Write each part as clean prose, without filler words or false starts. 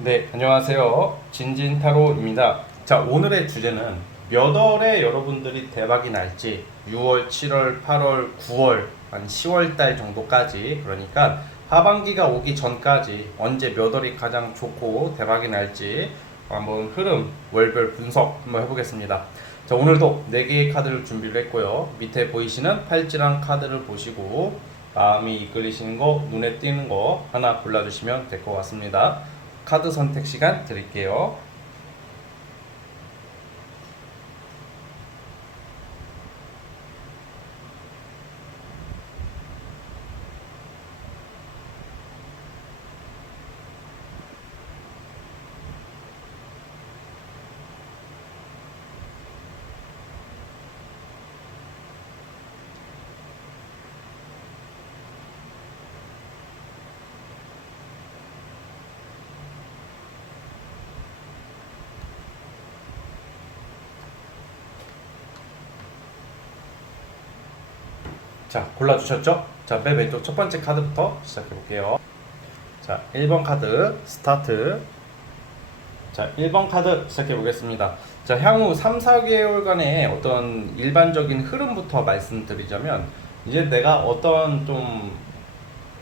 네, 안녕하세요. 진진타로입니다. 자, 오늘의 주제는 몇 월에 여러분들이 대박이 날지 6월, 7월, 8월, 9월, 한 10월 달 정도까지 그러니까 하반기가 오기 전까지 언제 몇 월이 가장 좋고 대박이 날지 한번 흐름, 월별 분석 한번 해보겠습니다. 자, 오늘도 4개의 카드를 준비를 했고요. 밑에 보이시는 팔찌랑 카드를 보시고 마음이 이끌리시는 거, 눈에 띄는 거 하나 골라주시면 될 것 같습니다. 카드 선택 시간 드릴게요. 자, 골라주셨죠? 자, 맨 왼쪽 첫 번째 카드부터 시작해 볼게요. 자, 1번 카드 스타트. 자, 1번 카드 시작해 보겠습니다. 자, 향후 3, 4개월간의 어떤 일반적인 흐름부터 말씀드리자면 이제 내가 어떤 좀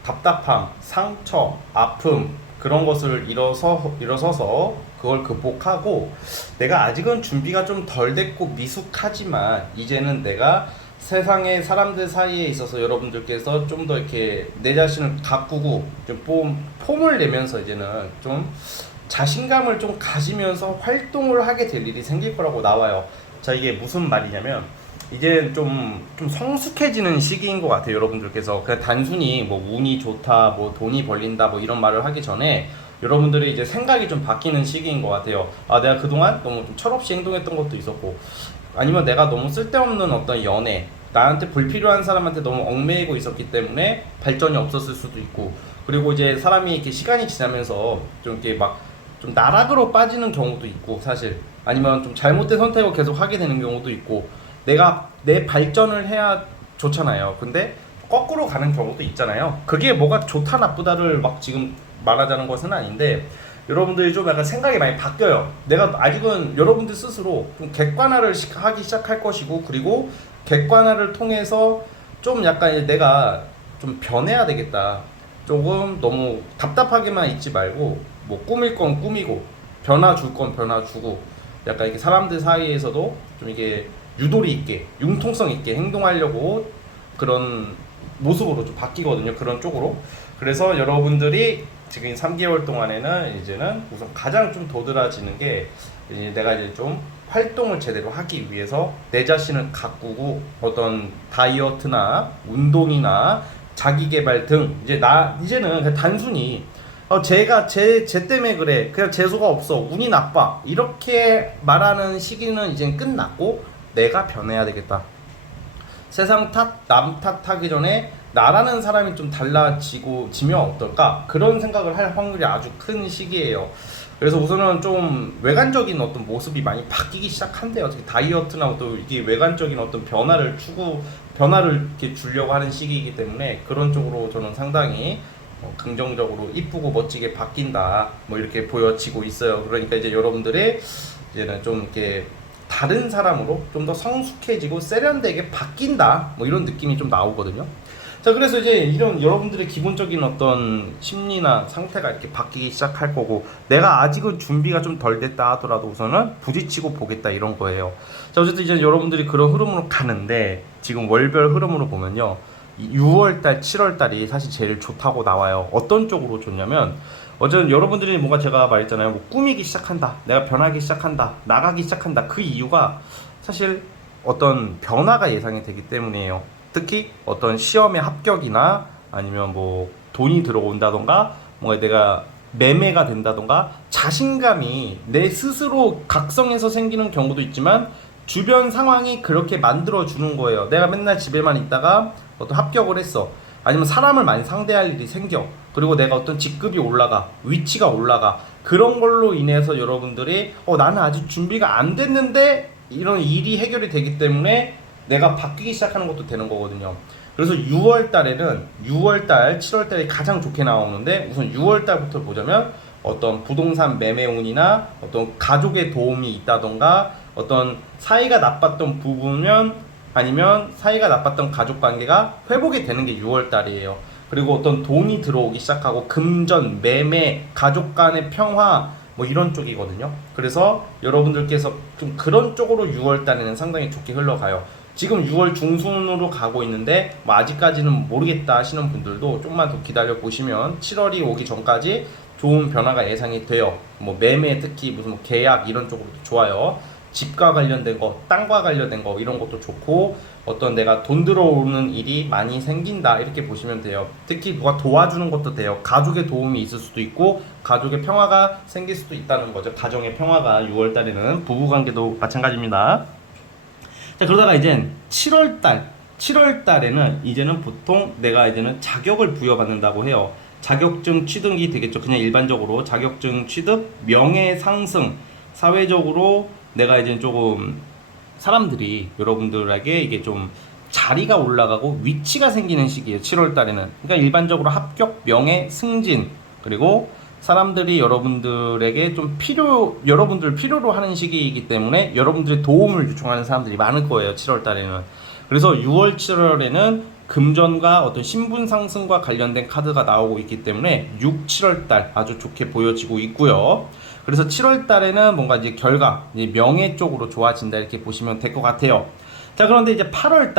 답답함, 상처, 아픔 그런 것을 일어서서 그걸 극복하고 내가 아직은 준비가 좀 덜 됐고 미숙하지만 이제는 내가 세상의 사람들 사이에 있어서 여러분들께서 좀 더 이렇게 내 자신을 가꾸고 좀 폼을 내면서 이제는 좀 자신감을 좀 가지면서 활동을 하게 될 일이 생길 거라고 나와요. 자, 이게 무슨 말이냐면 이제 좀 성숙해지는 시기인 것 같아요. 여러분들께서 그냥 단순히 뭐 운이 좋다, 뭐 돈이 벌린다, 뭐 이런 말을 하기 전에 여러분들이 이제 생각이 좀 바뀌는 시기인 것 같아요. 아, 내가 그동안 너무 좀 철없이 행동했던 것도 있었고, 아니면 내가 너무 쓸데없는 어떤 연애, 나한테 불필요한 사람한테 너무 얽매이고 있었기 때문에 발전이 없었을 수도 있고, 그리고 이제 사람이 이렇게 시간이 지나면서 좀 이렇게 막 좀 나락으로 빠지는 경우도 있고, 사실 아니면 좀 잘못된 선택을 계속 하게 되는 경우도 있고, 내가 내 발전을 해야 좋잖아요. 근데 거꾸로 가는 경우도 있잖아요. 그게 뭐가 좋다 나쁘다를 막 지금 말하자는 것은 아닌데 여러분들이 좀 약간 생각이 많이 바뀌어요. 내가 아직은 여러분들 스스로 좀 객관화를 하기 시작할 것이고, 그리고 객관화를 통해서 좀 약간 이제 내가 좀 변해야 되겠다. 조금 너무 답답하게만 있지 말고 뭐 꾸밀 건 꾸미고 변화 줄 건 변화 주고, 약간 이렇게 사람들 사이에서도 좀 이게 유도리 있게 융통성 있게 행동하려고 그런 모습으로 좀 바뀌거든요. 그런 쪽으로. 그래서 여러분들이 지금 3개월 동안에는 이제는 우선 가장 좀 도드라지는 게 이제 내가 이제 좀 활동을 제대로 하기 위해서 내 자신을 가꾸고 어떤 다이어트나 운동이나 자기 개발 등 이제는 그냥 단순히 제가 제 때문에 그래, 그냥 재수가 없어, 운이 나빠 이렇게 말하는 시기는 이제 끝났고 내가 변해야 되겠다. 세상 탓, 남 탓하기 전에 나라는 사람이 좀 달라지고 지면 어떨까? 그런 생각을 할 확률이 아주 큰 시기예요. 그래서 우선은 좀 외관적인 어떤 모습이 많이 바뀌기 시작한대요. 특히 다이어트나 또 이게 외관적인 어떤 변화를 이렇게 주려고 하는 시기이기 때문에 그런 쪽으로 저는 상당히 긍정적으로 이쁘고 멋지게 바뀐다. 뭐 이렇게 보여지고 있어요. 그러니까 이제 여러분들의 이제는 좀 이렇게 다른 사람으로 좀 더 성숙해지고 세련되게 바뀐다, 뭐 이런 느낌이 좀 나오거든요. 자, 그래서 이제 이런 여러분들의 기본적인 어떤 심리나 상태가 이렇게 바뀌기 시작할 거고, 내가 아직은 준비가 좀 덜 됐다 하더라도 우선은 부딪히고 보겠다 이런 거예요. 자, 어쨌든 이제 여러분들이 그런 흐름으로 가는데 지금 월별 흐름으로 보면요, 6월달, 7월달이 사실 제일 좋다고 나와요. 어떤 쪽으로 좋냐면 어쨌든 여러분들이 뭔가 제가 말했잖아요. 뭐 꾸미기 시작한다, 내가 변하기 시작한다, 나가기 시작한다. 그 이유가 사실 어떤 변화가 예상이 되기 때문이에요. 특히 어떤 시험의 합격이나 아니면 뭐 돈이 들어온다던가 뭔가 내가 매매가 된다던가 자신감이 내 스스로 각성해서 생기는 경우도 있지만 주변 상황이 그렇게 만들어 주는 거예요. 내가 맨날 집에만 있다가 어떤 합격을 했어, 아니면 사람을 많이 상대할 일이 생겨, 그리고 내가 어떤 직급이 올라가, 위치가 올라가, 그런 걸로 인해서 여러분들이 나는 아직 준비가 안 됐는데 이런 일이 해결이 되기 때문에 내가 바뀌기 시작하는 것도 되는 거거든요. 그래서 6월 달에는 6월 달, 7월 달이 가장 좋게 나오는데 우선 6월 달부터 보자면 어떤 부동산 매매운이나 어떤 가족의 도움이 있다던가 어떤 사이가 나빴던 부부면 아니면 사이가 나빴던 가족 관계가 회복이 되는 게 6월 달이에요. 그리고 어떤 돈이 들어오기 시작하고 금전, 매매, 가족 간의 평화 뭐 이런 쪽이거든요. 그래서 여러분들께서 좀 그런 쪽으로 6월 달에는 상당히 좋게 흘러가요. 지금 6월 중순으로 가고 있는데 뭐 아직까지는 모르겠다 하시는 분들도 좀만 더 기다려 보시면 7월이 오기 전까지 좋은 변화가 예상이 돼요. 뭐 매매 특히 무슨 뭐 계약 이런 쪽으로도 좋아요. 집과 관련된 거, 땅과 관련된 거 이런 것도 좋고 어떤 내가 돈 들어오는 일이 많이 생긴다 이렇게 보시면 돼요. 특히 누가 도와주는 것도 돼요. 가족의 도움이 있을 수도 있고 가족의 평화가 생길 수도 있다는 거죠. 가정의 평화가 6월 달에는 부부관계도 마찬가지입니다. 자, 그러다가 이제 7월 달에는 이제는 보통 내가 이제는 자격을 부여받는다고 해요. 자격증 취득이 되겠죠. 그냥 일반적으로 자격증 취득, 명예 상승, 사회적으로 내가 이제 조금 사람들이 여러분들에게 이게 좀 자리가 올라가고 위치가 생기는 시기예요. 7월 달에는. 그러니까 일반적으로 합격, 명예, 승진, 그리고 사람들이 여러분들에게 좀 여러분들 필요로 하는 시기이기 때문에 여러분들의 도움을 요청하는 사람들이 많을 거예요. 7월 달에는. 그래서 6월, 7월에는 금전과 어떤 신분 상승과 관련된 카드가 나오고 있기 때문에 6, 7월 달 아주 좋게 보여지고 있고요. 그래서 7월 달에는 뭔가 이제 결과, 이제 명예 쪽으로 좋아진다 이렇게 보시면 될 것 같아요. 자, 그런데 이제 8월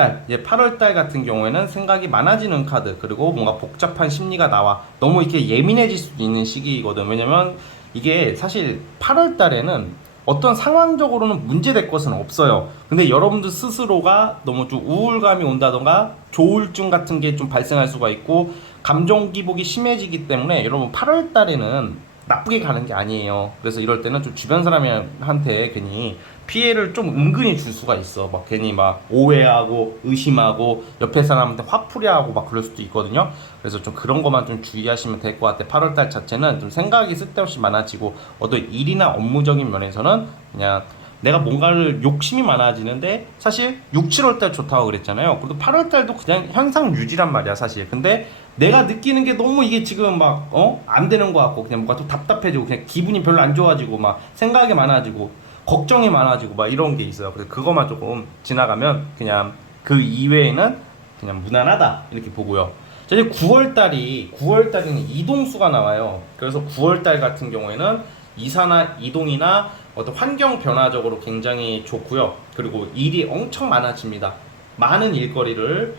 달 같은 경우에는 생각이 많아지는 카드, 그리고 뭔가 복잡한 심리가 나와 너무 이렇게 예민해질 수 있는 시기이거든. 왜냐면 이게 사실 8월 달에는 어떤 상황적으로는 문제될 것은 없어요. 근데 여러분들 스스로가 너무 좀 우울감이 온다던가 조울증 같은 게 좀 발생할 수가 있고 감정 기복이 심해지기 때문에 여러분 8월 달에는 나쁘게 가는 게 아니에요. 그래서 이럴 때는 좀 주변 사람한테 괜히 피해를 좀 은근히 줄 수가 있어. 막 괜히 막 오해하고 의심하고 옆에 사람한테 화풀이하고 막 그럴 수도 있거든요. 그래서 좀 그런 것만 좀 주의하시면 될 것 같아. 8월달 자체는 좀 생각이 쓸데없이 많아지고 어떤 일이나 업무적인 면에서는 그냥 내가 뭔가를 욕심이 많아지는데 사실 6, 7월달 좋다고 그랬잖아요. 그래도 8월달도 그냥 현상 유지란 말이야 사실. 근데 내가 느끼는 게 너무 이게 지금 막 안 되는 것 같고 그냥 뭔가 또 답답해지고 그냥 기분이 별로 안 좋아지고 막 생각이 많아지고 걱정이 많아지고 막 이런 게 있어요. 그래서 그것만 조금 지나가면 그냥 그 이외에는 그냥 무난하다 이렇게 보고요. 자, 이제 9월달에는 이동수가 나와요. 그래서 9월달 같은 경우에는 이사나 이동이나 어떤 환경 변화적으로 굉장히 좋고요. 그리고 일이 엄청 많아집니다. 많은 일거리를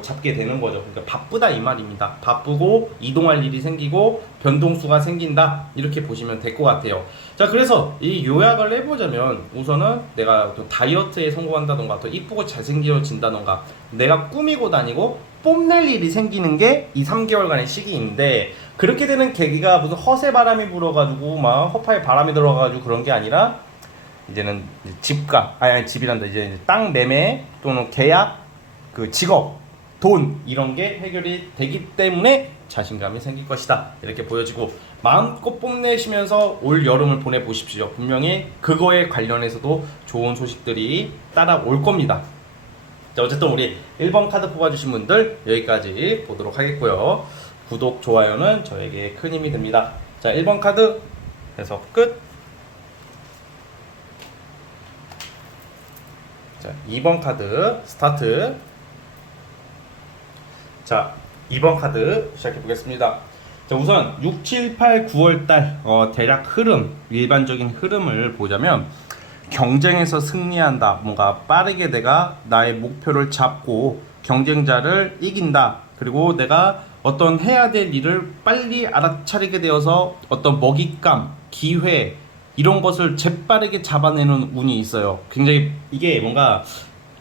잡게 되는 거죠. 그러니까 바쁘다 이 말입니다. 바쁘고 이동할 일이 생기고 변동수가 생긴다 이렇게 보시면 될 것 같아요. 자, 그래서 이 요약을 해보자면 우선은 내가 또 다이어트에 성공한다던가 더 이쁘고 잘생겨진다던가 내가 꾸미고 다니고 뽐낼 일이 생기는 게 이 3개월간의 시기인데 그렇게 되는 계기가 무슨 허세 바람이 불어가지고 막 허파에 바람이 들어가가지고 그런 게 아니라 이제는 집가 아니 집이란다 이제 땅 매매 또는 계약 그 직업 돈 이런 게 해결이 되기 때문에 자신감이 생길 것이다 이렇게 보여지고 마음껏 뽐내시면서 올 여름을 보내보십시오. 분명히 그거에 관련해서도 좋은 소식들이 따라올 겁니다. 자, 어쨌든 우리 1번 카드 뽑아주신 분들 여기까지 보도록 하겠고요. 구독, 좋아요는 저에게 큰 힘이 됩니다. 자, 1번 카드 해석 끝. 자, 2번 카드 스타트. 자, 2번 카드 시작해 보겠습니다. 자, 우선 6, 7, 8, 9월 달 대략 흐름, 일반적인 흐름을 보자면 경쟁에서 승리한다. 뭔가 빠르게 내가 나의 목표를 잡고 경쟁자를 이긴다. 그리고 내가 어떤 해야 될 일을 빨리 알아차리게 되어서 어떤 먹잇감, 기회 이런 것을 재빠르게 잡아내는 운이 있어요. 굉장히 이게 뭔가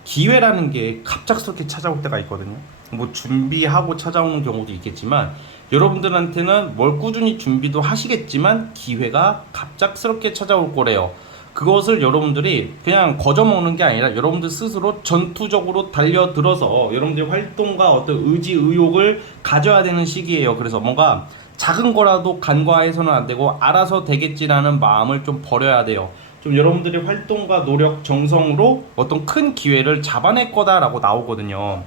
기회라는 게 갑작스럽게 찾아올 때가 있거든요. 뭐 준비하고 찾아오는 경우도 있겠지만 여러분들한테는 뭘 꾸준히 준비도 하시겠지만 기회가 갑작스럽게 찾아올 거래요. 그것을 여러분들이 그냥 거저먹는 게 아니라 여러분들 스스로 전투적으로 달려들어서 여러분들의 활동과 어떤 의지, 의욕을 가져야 되는 시기예요. 그래서 뭔가 작은 거라도 간과해서는 안 되고 알아서 되겠지라는 마음을 좀 버려야 돼요. 좀 여러분들의 활동과 노력, 정성으로 어떤 큰 기회를 잡아낼 거다라고 나오거든요.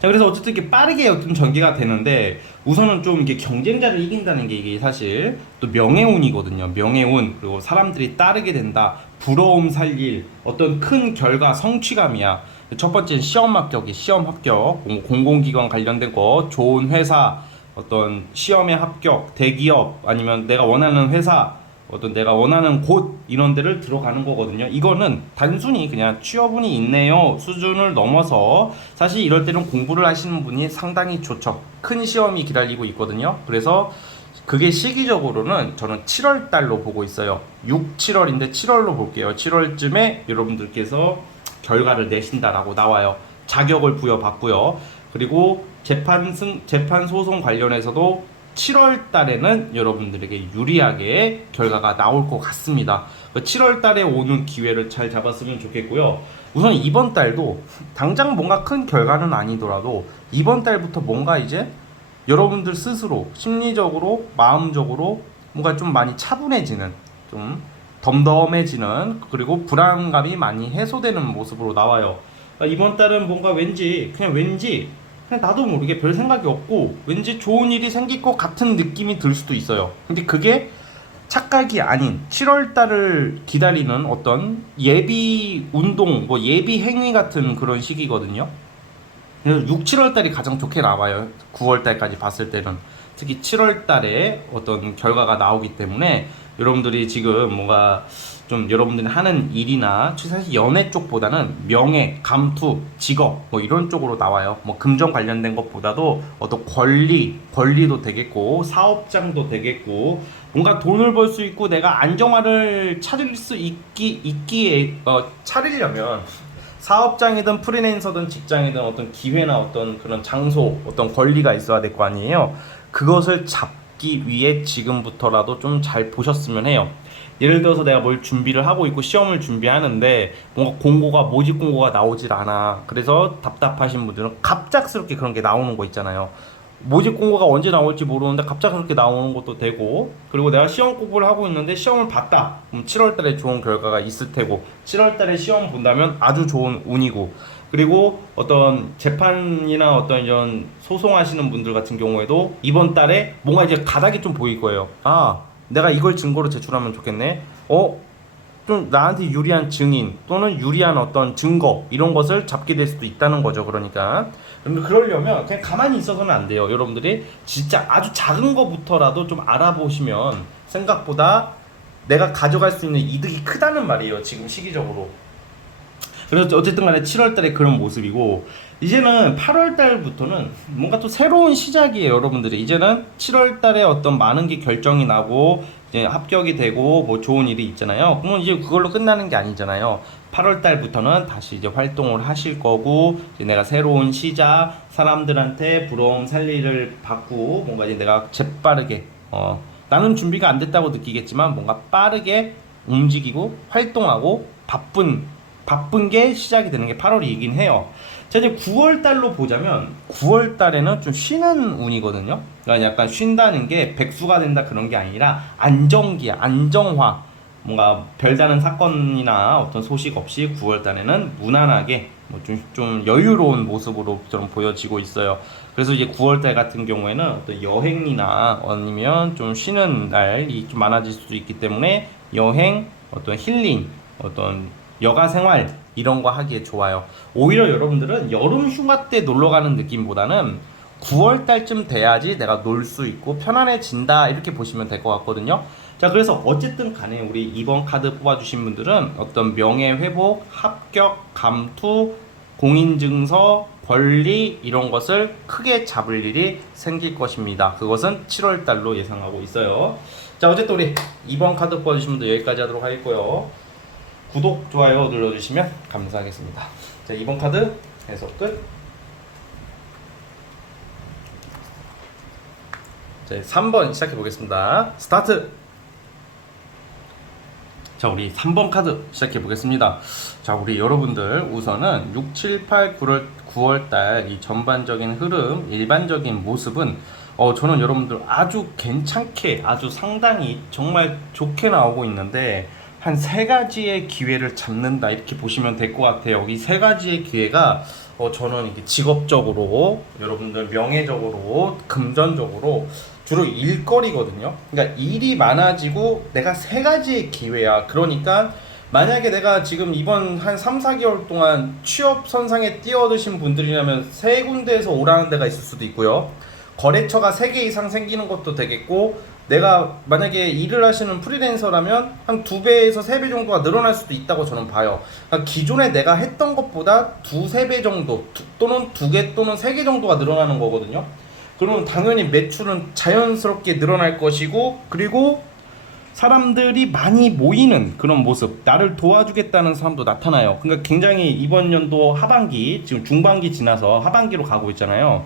자, 그래서 어쨌든 이렇게 빠르게 좀 전개가 되는데 우선은 좀 이게 경쟁자를 이긴다는 게 이게 사실 또 명예운이거든요. 명예운, 그리고 사람들이 따르게 된다, 부러움 살릴 어떤 큰 결과, 성취감이야. 첫 번째는 시험 합격이, 시험 합격, 공공기관 관련된 거, 좋은 회사, 어떤 시험에 합격, 대기업, 아니면 내가 원하는 회사, 어떤 내가 원하는 곳, 이런 데를 들어가는 거거든요. 이거는 단순히 그냥 취업운이 있네요 수준을 넘어서 사실 이럴 때는 공부를 하시는 분이 상당히 좋죠. 큰 시험이 기다리고 있거든요. 그래서 그게 시기적으로는 저는 7월 달로 보고 있어요. 6, 7월인데 7월로 볼게요. 7월쯤에 여러분들께서 결과를 내신다라고 나와요. 자격을 부여받고요. 그리고 재판 소송 관련해서도 7월 달에는 여러분들에게 유리하게 결과가 나올 것 같습니다. 7월 달에 오는 기회를 잘 잡았으면 좋겠고요. 우선 이번 달도 당장 뭔가 큰 결과는 아니더라도 이번 달부터 뭔가 이제 여러분들 스스로 심리적으로, 마음적으로 뭔가 좀 많이 차분해지는, 좀 덤덤해지는, 그리고 불안감이 많이 해소되는 모습으로 나와요. 이번 달은 뭔가 왠지 그냥 나도 모르게 별 생각이 없고 왠지 좋은 일이 생길 것 같은 느낌이 들 수도 있어요. 근데 그게 착각이 아닌 7월 달을 기다리는 어떤 예비 운동, 뭐 예비 행위 같은 그런 시기거든요. 그래서 6, 7월 달이 가장 좋게 나와요. 9월 달까지 봤을 때는. 특히 7월 달에 어떤 결과가 나오기 때문에 여러분들이 지금 뭔가 좀 여러분들이 하는 일이나 사실 연애 쪽보다는 명예, 감투, 직업 뭐 이런 쪽으로 나와요. 뭐 금전 관련된 것보다도 어떤 권리도 되겠고 사업장도 되겠고 뭔가 돈을 벌 수 있고 내가 안정화를 찾을 수 있기에 차리려면 사업장이든 프리랜서든 직장이든 어떤 기회나 어떤 그런 장소, 어떤 권리가 있어야 될 거 아니에요. 그것을 잡기 위해 지금부터라도 좀 잘 보셨으면 해요. 예를 들어서 내가 뭘 준비를 하고 있고 시험을 준비하는데 뭔가 모집 공고가 나오질 않아. 그래서 답답하신 분들은 갑작스럽게 그런 게 나오는 거 있잖아요. 모집 공고가 언제 나올지 모르는데 갑작스럽게 나오는 것도 되고, 그리고 내가 시험 공부를 하고 있는데 시험을 봤다. 그럼 7월 달에 좋은 결과가 있을 테고, 7월 달에 시험 본다면 아주 좋은 운이고, 그리고 어떤 재판이나 어떤 이런 소송하시는 분들 같은 경우에도 이번 달에 뭔가 이제 가닥이 좀 보일 거예요. 아, 내가 이걸 증거로 제출하면 좋겠네. 좀 나한테 유리한 증인 또는 유리한 어떤 증거 이런 것을 잡게 될 수도 있다는 거죠. 그러니까 그러려면 그냥 가만히 있어서는 안 돼요. 여러분들이 진짜 아주 작은 거부터라도 좀 알아보시면 생각보다 내가 가져갈 수 있는 이득이 크다는 말이에요. 지금 시기적으로. 그래서 어쨌든 간에 7월 달에 그런 모습이고, 이제는 8월 달부터는 뭔가 또 새로운 시작이에요. 여러분들이 이제는 7월 달에 어떤 많은 게 결정이 나고 이제 합격이 되고 뭐 좋은 일이 있잖아요. 그러면 이제 그걸로 끝나는 게 아니잖아요. 8월 달부터는 다시 이제 활동을 하실 거고, 이제 내가 새로운 시작, 사람들한테 부러움 살 일을 받고 뭔가 이제 내가 재빠르게 나는 준비가 안 됐다고 느끼겠지만 뭔가 빠르게 움직이고 활동하고 바쁜 게 시작이 되는 게 8월이긴 해요. 자, 이제 9월 달로 보자면 9월 달에는 좀 쉬는 운이거든요. 그러니까 약간 쉰다는 게 백수가 된다 그런 게 아니라 안정기야, 안정화. 뭔가 별다른 사건이나 어떤 소식 없이 9월 달에는 무난하게 좀 여유로운 모습으로 좀 보여지고 있어요. 그래서 이제 9월 달 같은 경우에는 어떤 여행이나 아니면 좀 쉬는 날이 좀 많아질 수도 있기 때문에 여행, 어떤 힐링, 어떤 여가 생활 이런 거 하기에 좋아요. 오히려 여러분들은 여름 휴가 때 놀러 가는 느낌보다는 9월 달쯤 돼야지 내가 놀 수 있고 편안해진다 이렇게 보시면 될 것 같거든요. 자, 그래서 어쨌든 간에 우리 이번 카드 뽑아주신 분들은 어떤 명예회복, 합격, 감투, 공인증서, 권리 이런 것을 크게 잡을 일이 생길 것입니다. 그것은 7월 달로 예상하고 있어요. 자, 어쨌든 우리 이번 카드 뽑아주신 분들 여기까지 하도록 하겠고요. 구독, 좋아요 눌러주시면 감사하겠습니다. 자, 이번 카드 해석 끝. 자, 3번 시작해 보겠습니다. 스타트! 자, 우리 3번 카드 시작해 보겠습니다. 자, 우리 여러분들 우선은 6, 7, 8, 9월 달 이 전반적인 흐름, 일반적인 모습은 저는 여러분들 아주 괜찮게, 아주 상당히 정말 좋게 나오고 있는데 한 세 가지의 기회를 잡는다 이렇게 보시면 될 것 같아요. 이 세 가지의 기회가 저는 이게 직업적으로, 여러분들 명예적으로, 금전적으로 주로 일거리거든요. 그러니까 일이 많아지고 내가 세 가지의 기회야. 그러니까 만약에 내가 지금 이번 한 3, 4개월 동안 취업 선상에 뛰어드신 분들이라면 세 군데에서 오라는 데가 있을 수도 있고요. 거래처가 3개 이상 생기는 것도 되겠고, 내가 만약에 일을 하시는 프리랜서라면 한 2배에서 3배 정도가 늘어날 수도 있다고 저는 봐요. 그러니까 기존에 내가 했던 것보다 2, 3배 정도 또는 2개 또는 3개 정도가 늘어나는 거거든요. 그러면 당연히 매출은 자연스럽게 늘어날 것이고, 그리고 사람들이 많이 모이는 그런 모습, 나를 도와주겠다는 사람도 나타나요. 그러니까 굉장히 이번 연도 하반기, 지금 중반기 지나서 하반기로 가고 있잖아요.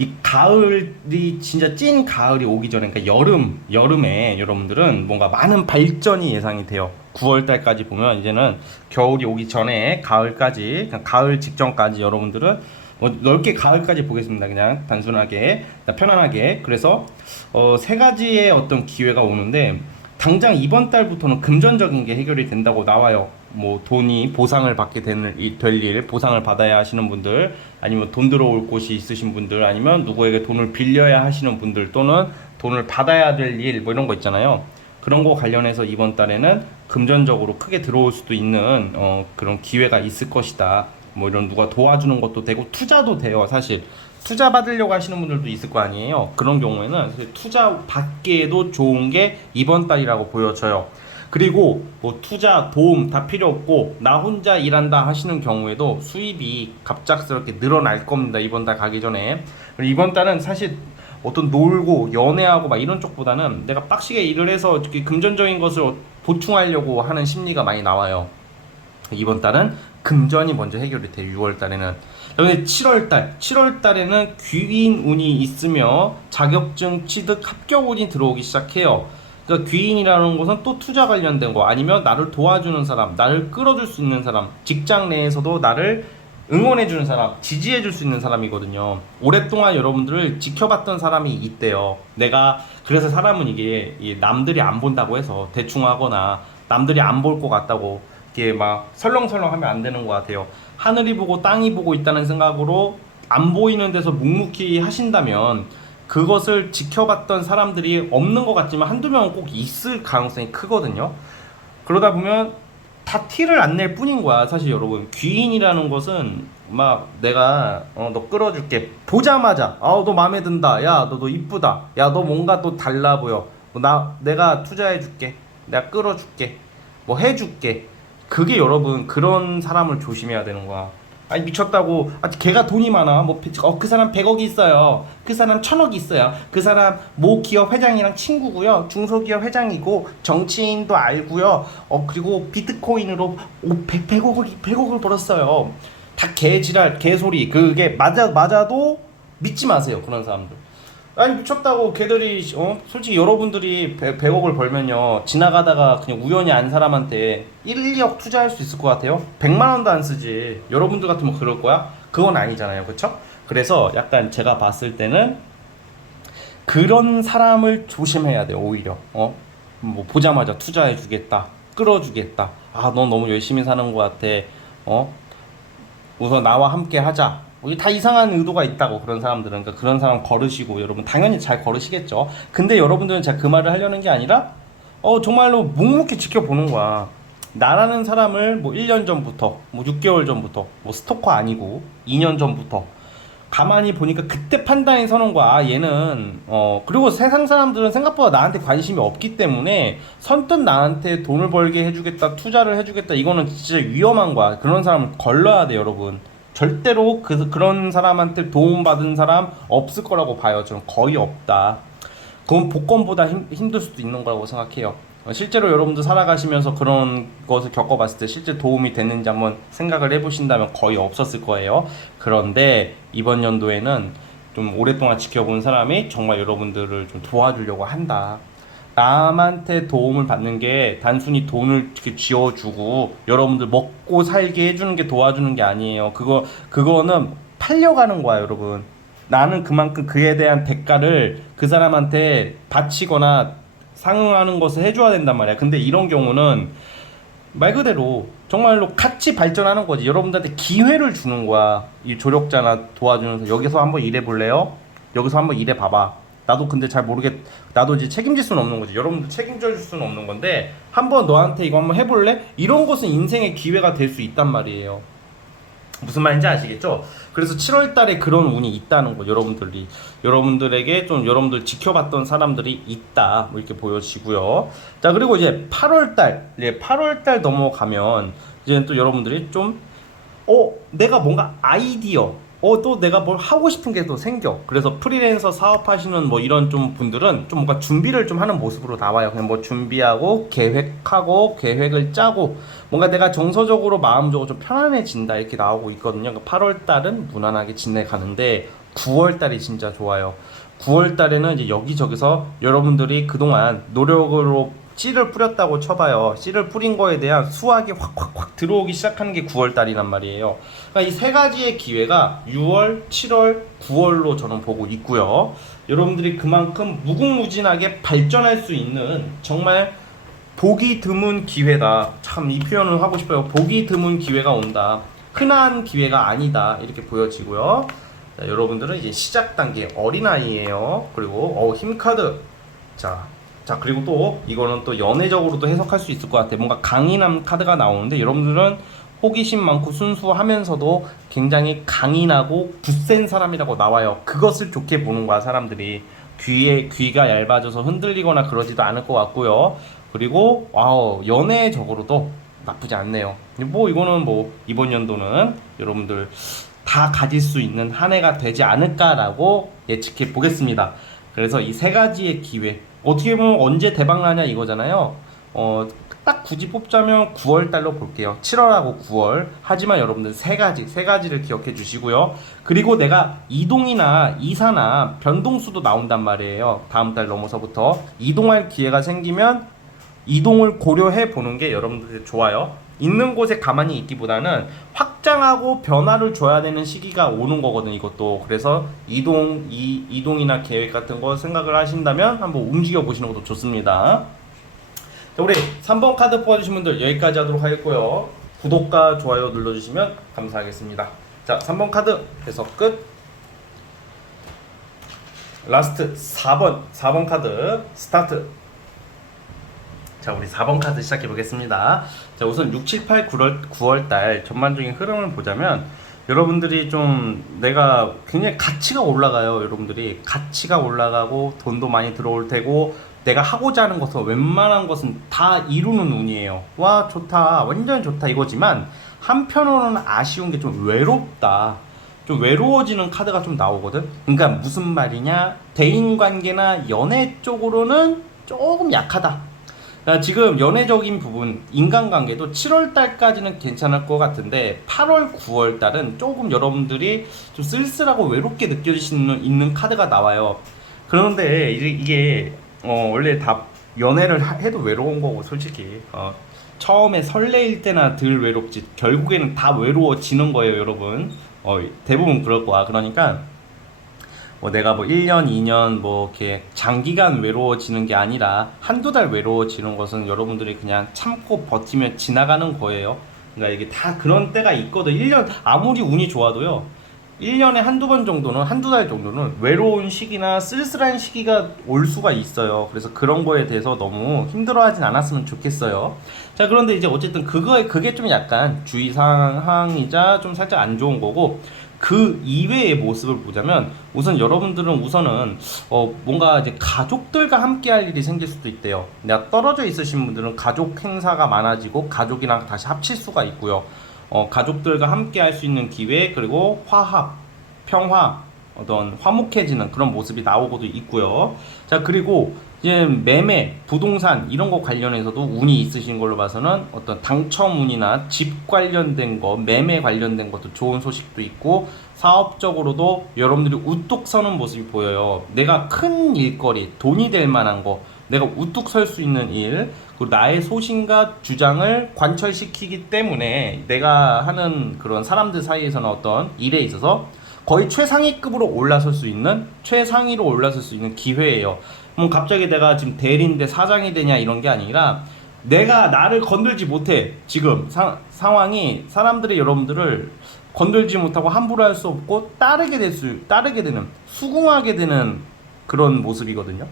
이 가을이 진짜 찐 가을이 오기 전에, 그러니까 여름에 여러분들은 뭔가 많은 발전이 예상이 돼요. 9월 달까지 보면 이제는 겨울이 오기 전에 가을까지, 그냥 가을 직전까지 여러분들은 넓게 가을까지 보겠습니다. 그냥 단순하게, 편안하게. 그래서 세 가지의 어떤 기회가 오는데, 당장 이번 달부터는 금전적인 게 해결이 된다고 나와요. 뭐 돈이 보상을 받게 될 일, 보상을 받아야 하시는 분들, 아니면 돈 들어올 곳이 있으신 분들, 아니면 누구에게 돈을 빌려야 하시는 분들, 또는 돈을 받아야 될 일, 뭐 이런 거 있잖아요. 그런 거 관련해서 이번 달에는 금전적으로 크게 들어올 수도 있는 그런 기회가 있을 것이다. 뭐 이런 누가 도와주는 것도 되고, 투자도 돼요. 사실 투자 받으려고 하시는 분들도 있을 거 아니에요. 그런 경우에는 사실 투자 받기에도 좋은 게 이번 달이라고 보여져요. 그리고 뭐 투자 도움 다 필요 없고 나 혼자 일한다 하시는 경우에도 수입이 갑작스럽게 늘어날 겁니다. 이번 달 가기 전에. 그리고 이번 달은 사실 어떤 놀고 연애하고 막 이런 쪽보다는 내가 빡시게 일을 해서 금전적인 것을 보충하려고 하는 심리가 많이 나와요. 이번 달은 금전이 먼저 해결이 돼요. 6월 달에는. 그런데 7월 달에는 귀인 운이 있으며 자격증 취득 합격 운이 들어오기 시작해요. 그러니까 귀인이라는 것은 또 투자 관련된 거, 아니면 나를 도와주는 사람, 나를 끌어줄 수 있는 사람, 직장 내에서도 나를 응원해주는 사람, 지지해줄 수 있는 사람이거든요. 오랫동안 여러분들을 지켜봤던 사람이 있대요. 내가 그래서 사람은 이게 남들이 안 본다고 해서 대충 하거나 남들이 안 볼 것 같다고 이게 막 설렁설렁 하면 안 되는 것 같아요. 하늘이 보고 땅이 보고 있다는 생각으로 안 보이는 데서 묵묵히 하신다면 그것을 지켜봤던 사람들이 없는 것 같지만 한두 명은 꼭 있을 가능성이 크거든요. 그러다 보면 다 티를 안 낼 뿐인 거야. 사실 여러분, 귀인이라는 것은 막 내가 너 끌어줄게, 보자마자 너 마음에 든다, 야 너 이쁘다, 야 너 뭔가 또 달라 보여, 내가 투자해줄게, 내가 끌어줄게, 뭐 해줄게. 그게 여러분, 그런 사람을 조심해야 되는 거야. 아니 미쳤다고, 걔가 돈이 많아, 뭐 그 사람 100억이 있어요, 그 사람 1000억이 있어요, 그 사람 모 기업 회장이랑 친구고요, 중소기업 회장이고 정치인도 알고요, 그리고 비트코인으로 100억을 벌었어요. 다 개지랄 개소리. 그게 맞아도 믿지 마세요, 그런 사람들. 아니 미쳤다고. 걔들이 솔직히 여러분들이 100억을 벌면요, 지나가다가 그냥 우연히 안 사람한테 1, 2억 투자할 수 있을 것 같아요? 100만 원도 안 쓰지. 여러분들 같으면 그럴 거야? 그건 아니잖아요, 그쵸? 그래서 약간 제가 봤을 때는 그런 사람을 조심해야 돼요. 오히려 뭐 보자마자 투자해 주겠다, 끌어주겠다, 너 너무 열심히 사는 것 같아, 우선 나와 함께 하자, 다 이상한 의도가 있다고. 그런 사람들은, 그러니까 그런 사람 거르시고, 여러분 당연히 잘 거르시겠죠. 근데 여러분들은 제가 그 말을 하려는 게 아니라 정말로 묵묵히 지켜보는 거야. 나라는 사람을 뭐 1년 전부터, 뭐 6개월 전부터, 뭐 스토커 아니고 2년 전부터 가만히 보니까 그때 판단이 서는 거야. 얘는 그리고 세상 사람들은 생각보다 나한테 관심이 없기 때문에 선뜻 나한테 돈을 벌게 해주겠다, 투자를 해주겠다, 이거는 진짜 위험한 거야. 그런 사람을 걸러야 돼, 여러분. 절대로 그런 사람한테 도움받은 사람 없을 거라고 봐요. 저는 거의 없다. 그건 복권보다 힘들 수도 있는 거라고 생각해요. 실제로 여러분들 살아가시면서 그런 것을 겪어봤을 때 실제 도움이 됐는지 한번 생각을 해보신다면 거의 없었을 거예요. 그런데 이번 연도에는 좀 오랫동안 지켜본 사람이 정말 여러분들을 좀 도와주려고 한다. 남한테 도움을 받는 게 단순히 돈을 이렇게 쥐어주고 여러분들 먹고 살게 해주는 게 도와주는 게 아니에요. 그거는 팔려가는 거야, 여러분. 나는 그만큼 그에 대한 대가를 그 사람한테 바치거나 상응하는 것을 해줘야 된단 말이야. 근데 이런 경우는 말 그대로 정말로 같이 발전하는 거지. 여러분들한테 기회를 주는 거야. 이 조력자나 도와주면서 여기서 한번 일해 볼래요? 여기서 한번 일해 봐봐. 나도 근데 잘 나도 이제 책임질 수는 없는 거지. 여러분들 책임져 줄 수는 없는 건데 한번 너한테 이거 한번 해볼래? 이런 것은 인생의 기회가 될 수 있단 말이에요. 무슨 말인지 아시겠죠? 그래서 7월 달에 그런 운이 있다는 거, 여러분들에게 좀 여러분들 지켜봤던 사람들이 있다, 뭐 이렇게 보여지고요. 자, 그리고 이제 8월 달, 8월 달 넘어가면 이제 또 여러분들이 좀 내가 뭔가 아이디어, 또 내가 뭘 하고 싶은 게 또 생겨. 그래서 프리랜서 사업하시는 뭐 이런 좀 분들은 좀 뭔가 준비를 좀 하는 모습으로 나와요. 그냥 뭐 준비하고 계획을 짜고 뭔가 내가 정서적으로 마음적으로 좀 편안해진다 이렇게 나오고 있거든요. 그러니까 8월 달은 무난하게 지내가는데 9월 달이 진짜 좋아요. 9월 달에는 이제 여기저기서 여러분들이 그동안 노력으로 씨를 뿌렸다고 쳐봐요. 씨를 뿌린 거에 대한 수확이 확 들어오기 시작하는 게 9월 달이란 말이에요. 그러니까 이 세 가지의 기회가 6월, 7월, 9월로 저는 보고 있고요. 여러분들이 그만큼 무궁무진하게 발전할 수 있는 정말 보기 드문 기회다. 참 이 표현을 하고 싶어요. 보기 드문 기회가 온다. 흔한 기회가 아니다. 이렇게 보여지고요. 자, 여러분들은 이제 시작 단계 어린아이예요. 그리고 힘카드. 자, 그리고 또 이거는 또 연애적으로도 해석할 수 있을 것 같아요. 뭔가 강인한 카드가 나오는데 여러분들은 호기심 많고 순수하면서도 굉장히 강인하고 굳센 사람이라고 나와요. 그것을 좋게 보는 거야, 사람들이. 귀가 얇아져서 흔들리거나 그러지도 않을 것 같고요. 그리고 연애적으로도 나쁘지 않네요. 이거는 이번 연도는 여러분들 다 가질 수 있는 한 해가 되지 않을까라고 예측해 보겠습니다. 그래서 이 세 가지의 기회, 어떻게 보면 언제 대박 나냐 이거잖아요. 딱 굳이 뽑자면 9월 달로 볼게요. 7월하고 9월. 하지만 여러분들 세 가지를 기억해 주시고요. 그리고 내가 이동이나 이사나 변동수도 나온단 말이에요. 다음 달 넘어서부터 이동할 기회가 생기면 이동을 고려해 보는 게 여러분들 좋아요. 있는 곳에 가만히 있기보다는 확장하고 변화를 줘야 되는 시기가 오는 거거든, 이것도. 그래서 이동이나 계획 같은 거 생각을 하신다면 한번 움직여 보시는 것도 좋습니다. 자, 우리 3번 카드 뽑아주신 분들 여기까지 하도록 하겠고요. 구독과 좋아요 눌러주시면 감사하겠습니다. 자, 3번 카드 해석 끝. 라스트 4번 카드 스타트. 자, 우리 4번 카드 시작해 보겠습니다. 자, 우선 6, 7, 8, 9월 달 전반적인 흐름을 보자면 여러분들이 좀 내가 굉장히 가치가 올라가요. 여러분들이 가치가 올라가고 돈도 많이 들어올 테고 내가 하고자 하는 것은 웬만한 것은 다 이루는 운이에요. 와, 좋다, 완전 좋다 이거지만 한편으로는 아쉬운 게 좀 외롭다. 좀 외로워지는 카드가 좀 나오거든. 그러니까 무슨 말이냐, 대인관계나 연애 쪽으로는 조금 약하다. 지금 연애적인 부분, 인간관계도 7월 달까지는 괜찮을 것 같은데 8월, 9월 달은 조금 여러분들이 좀 쓸쓸하고 외롭게 느껴지시는 있는 카드가 나와요. 그런데 이게 원래 다 연애를 해도 외로운 거고, 솔직히 처음에 설레일 때나 덜 외롭지 결국에는 다 외로워지는 거예요, 여러분. 대부분 그럴 거야. 그러니까 내가 1년, 2년 이렇게 장기간 외로워지는 게 아니라 한두 달 외로워지는 것은 여러분들이 그냥 참고 버티면 지나가는 거예요. 그러니까 이게 다 그런 때가 있거든. 1년 아무리 운이 좋아도요, 1년에 한두 번 정도는, 한두 달 정도는 외로운 시기나 쓸쓸한 시기가 올 수가 있어요. 그래서 그런 거에 대해서 너무 힘들어하진 않았으면 좋겠어요. 자, 그런데 이제 어쨌든 그게 좀 약간 주의사항이자 좀 살짝 안 좋은 거고, 그 이외의 모습을 보자면 여러분들은 뭔가 이제 가족들과 함께 할 일이 생길 수도 있대요. 내가 떨어져 있으신 분들은 가족 행사가 많아지고 가족이랑 다시 합칠 수가 있고요. 가족들과 함께 할 수 있는 기회, 그리고 화합, 평화, 어떤 화목해지는 그런 모습이 나오고도 있고요. 자, 그리고 이제 매매, 부동산 이런 거 관련해서도 운이 있으신 걸로 봐서는 어떤 당첨운이나 집 관련된 거, 매매 관련된 것도 좋은 소식도 있고, 사업적으로도 여러분들이 우뚝 서는 모습이 보여요. 내가 큰 일거리, 돈이 될 만한 거, 내가 우뚝 설 수 있는 일, 그리고 나의 소신과 주장을 관철시키기 때문에 내가 하는 그런 사람들 사이에서는 어떤 일에 있어서 거의 최상위급으로 올라설 수 있는, 최상위로 올라설 수 있는 기회예요. 뭐 갑자기 내가 지금 대리인데 사장이 되냐 이런 게 아니라 내가 나를 건들지 못해. 지금 상황이 사람들이 여러분들을 건들지 못하고 함부로 할 수 없고 따르게 되는, 수긍하게 되는 그런 모습이거든요.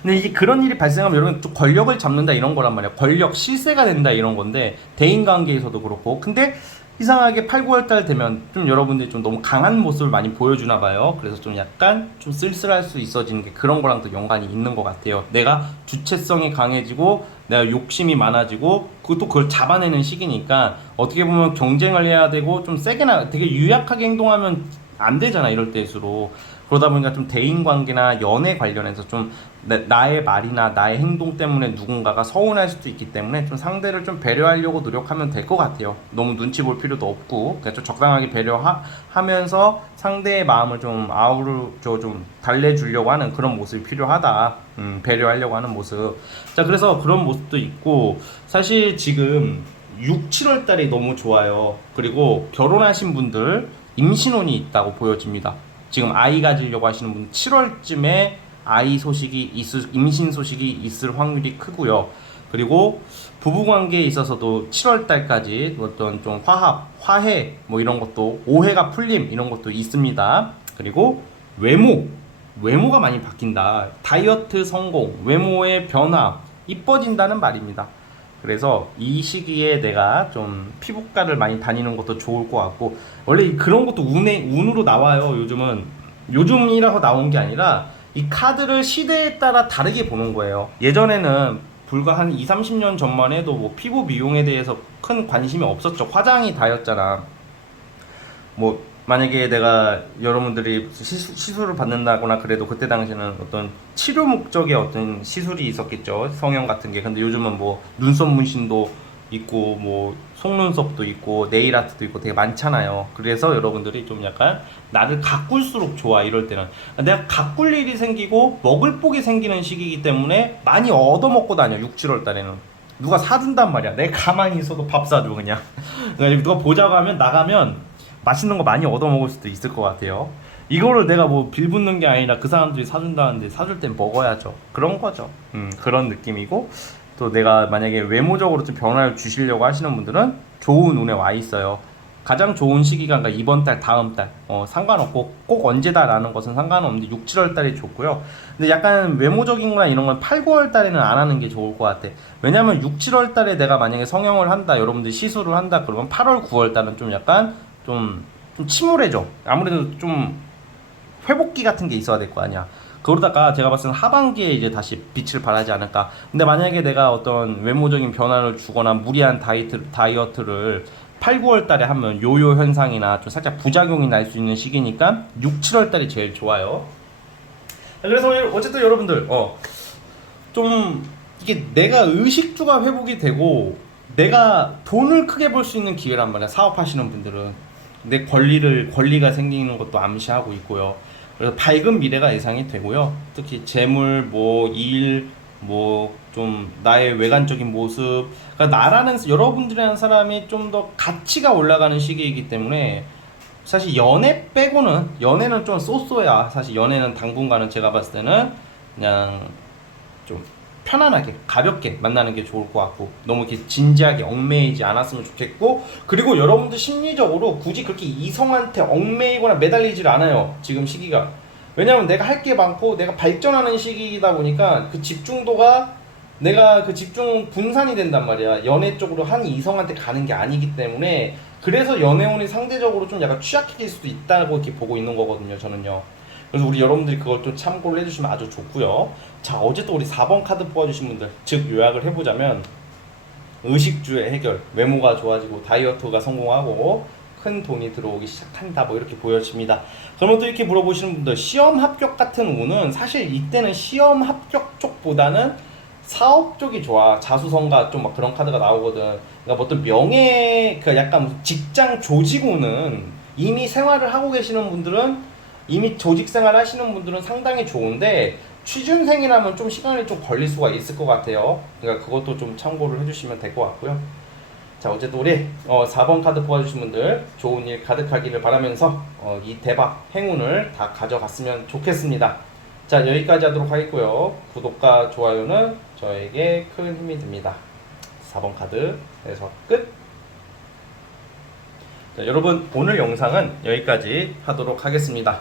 근데 이제 그런 일이 발생하면 여러분 좀 권력을 잡는다 이런 거란 말이야. 권력 실세가 된다 이런 건데, 대인 관계에서도 그렇고. 근데 이상하게 8, 9월달 되면 좀 여러분들이 좀 너무 강한 모습을 많이 보여주나 봐요. 그래서 좀 약간 좀 쓸쓸할 수 있어지는 게 그런 거랑 또 연관이 있는 것 같아요. 내가 주체성이 강해지고 내가 욕심이 많아지고 그걸 잡아내는 시기니까 어떻게 보면 경쟁을 해야 되고 좀 세게나 되게 유약하게 행동하면 안 되잖아 이럴 때일수록. 그러다 보니까 좀 대인관계나 연애 관련해서 좀 나의 말이나 나의 행동 때문에 누군가가 서운할 수도 있기 때문에 좀 상대를 좀 배려하려고 노력하면 될 것 같아요. 너무 눈치 볼 필요도 없고 그냥 좀 적당하게 배려하면서 상대의 마음을 좀 좀 달래주려고 하는 그런 모습이 필요하다. 배려하려고 하는 모습. 자, 그래서 그런 모습도 있고, 사실 지금 6, 7월 달이 너무 좋아요. 그리고 결혼하신 분들 임신운이 있다고 보여집니다. 지금 아이 가지려고 하시는 분 7월쯤에 임신 소식이 있을 확률이 크고요. 그리고 부부 관계에 있어서도 7월 달까지 어떤 좀 화해 뭐 이런 것도, 오해가 풀림 이런 것도 있습니다. 그리고 외모가 많이 바뀐다. 다이어트 성공, 외모의 변화, 이뻐진다는 말입니다. 그래서 이 시기에 내가 좀 피부과를 많이 다니는 것도 좋을 것 같고, 원래 그런 것도 운으로 나와요. 요즘이라고 나온 게 아니라 이 카드를 시대에 따라 다르게 보는 거예요. 예전에는 불과 한 2, 30년 전만 해도 뭐 피부 미용에 대해서 큰 관심이 없었죠. 화장이 다였잖아. 뭐 만약에 내가 여러분들이 시술을 받는다거나 그래도 그때 당시에는 어떤 치료 목적의 어떤 시술이 있었겠죠. 성형 같은 게. 근데 요즘은 뭐 눈썹 문신도 있고 뭐 속눈썹도 있고 네일 아트도 있고 되게 많잖아요. 그래서 여러분들이 좀 약간 나를 가꿀수록 좋아 이럴 때는. 내가 가꿀 일이 생기고 먹을 복이 생기는 시기이기 때문에 많이 얻어먹고 다녀. 6, 7월 달에는 누가 사준단 말이야. 내가 가만히 있어도 밥 사줘 그냥. 누가 보자고 하면 나가면 맛있는 거 많이 얻어먹을 수도 있을 것 같아요. 이거를 내가 뭐 빌붙는 게 아니라 그 사람들이 사준다는데 사줄 땐 먹어야죠. 그런 거죠. 그런 느낌이고, 또 내가 만약에 외모적으로 좀 변화를 주시려고 하시는 분들은 좋은 운에 와 있어요. 가장 좋은 시기가 그러니까 이번 달, 다음 달 상관없고, 꼭 언제다라는 것은 상관없는데 6, 7월 달이 좋고요. 근데 약간 외모적인 거나 이런 건 8, 9월 달에는 안 하는 게 좋을 것 같아. 왜냐면 6, 7월 달에 내가 만약에 성형을 한다, 여러분들 시술을 한다 그러면 8월, 9월 달은 좀 약간 좀 침울해져. 아무래도 좀 회복기 같은 게 있어야 될 거 아니야. 그러다가 제가 봤을 때 하반기에 이제 다시 빛을 발하지 않을까. 근데 만약에 내가 어떤 외모적인 변화를 주거나 무리한 다이어트를 8, 9월 달에 하면 요요 현상이나 좀 살짝 부작용이 날 수 있는 시기니까 6, 7월 달이 제일 좋아요. 그래서 어쨌든 여러분들 좀 이게 내가 의식주가 회복이 되고 내가 돈을 크게 벌 수 있는 기회란 말이야. 사업하시는 분들은 내 권리가 생기는 것도 암시하고 있고요. 그래서 밝은 미래가 예상이 되고요. 특히 재물, 뭐 일, 뭐 좀 나의 외관적인 모습, 그러니까 여러분들이라는 사람이 좀 더 가치가 올라가는 시기이기 때문에, 사실 연애는 좀 쏘쏘야. 사실 연애는 당분간은 제가 봤을 때는 그냥 좀 편안하게 가볍게 만나는 게 좋을 것 같고, 너무 이렇게 진지하게 얽매이지 않았으면 좋겠고, 그리고 여러분들 심리적으로 굳이 그렇게 이성한테 얽매이거나 매달리질 않아요 지금 시기가. 왜냐면 내가 할 게 많고 내가 발전하는 시기이다 보니까 그 집중도가, 내가 그 집중 분산이 된단 말이야. 연애 쪽으로 한 이성한테 가는 게 아니기 때문에. 그래서 연애운이 상대적으로 좀 약간 취약해질 수도 있다고 이렇게 보고 있는 거거든요 저는요. 그래서 우리 여러분들이 그걸 좀 참고를 해주시면 아주 좋고요. 자, 어제 또 우리 4번 카드 뽑아주신 분들, 즉 요약을 해보자면 의식주의 해결, 외모가 좋아지고 다이어트가 성공하고 큰 돈이 들어오기 시작한다, 뭐 이렇게 보여집니다. 그러면 또 이렇게 물어보시는 분들, 시험 합격 같은 운은 사실 이때는 시험 합격 쪽보다는 사업 쪽이 좋아. 자수성가 좀 막 그런 카드가 나오거든. 그러니까 뭐 어떤 명예, 그러니까 약간 직장 조직 운은 이미 생활을 하고 계시는 분들은, 이미 조직 생활 하시는 분들은 상당히 좋은데, 취준생이라면 좀 시간이 좀 걸릴 수가 있을 것 같아요. 그러니까 그것도 좀 참고를 해주시면 될 것 같고요. 자, 어제도 우리 4번 카드 뽑아주신 분들 좋은 일 가득하기를 바라면서 이 대박 행운을 다 가져갔으면 좋겠습니다. 자, 여기까지 하도록 하겠고요. 구독과 좋아요는 저에게 큰 힘이 됩니다. 4번 카드에서 끝. 자, 여러분 오늘 영상은 여기까지 하도록 하겠습니다.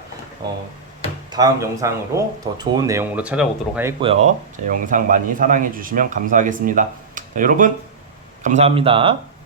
다음 영상으로 더 좋은 내용으로 찾아오도록 하겠고요. 자, 영상 많이 사랑해 주시면 감사하겠습니다. 자, 여러분 감사합니다.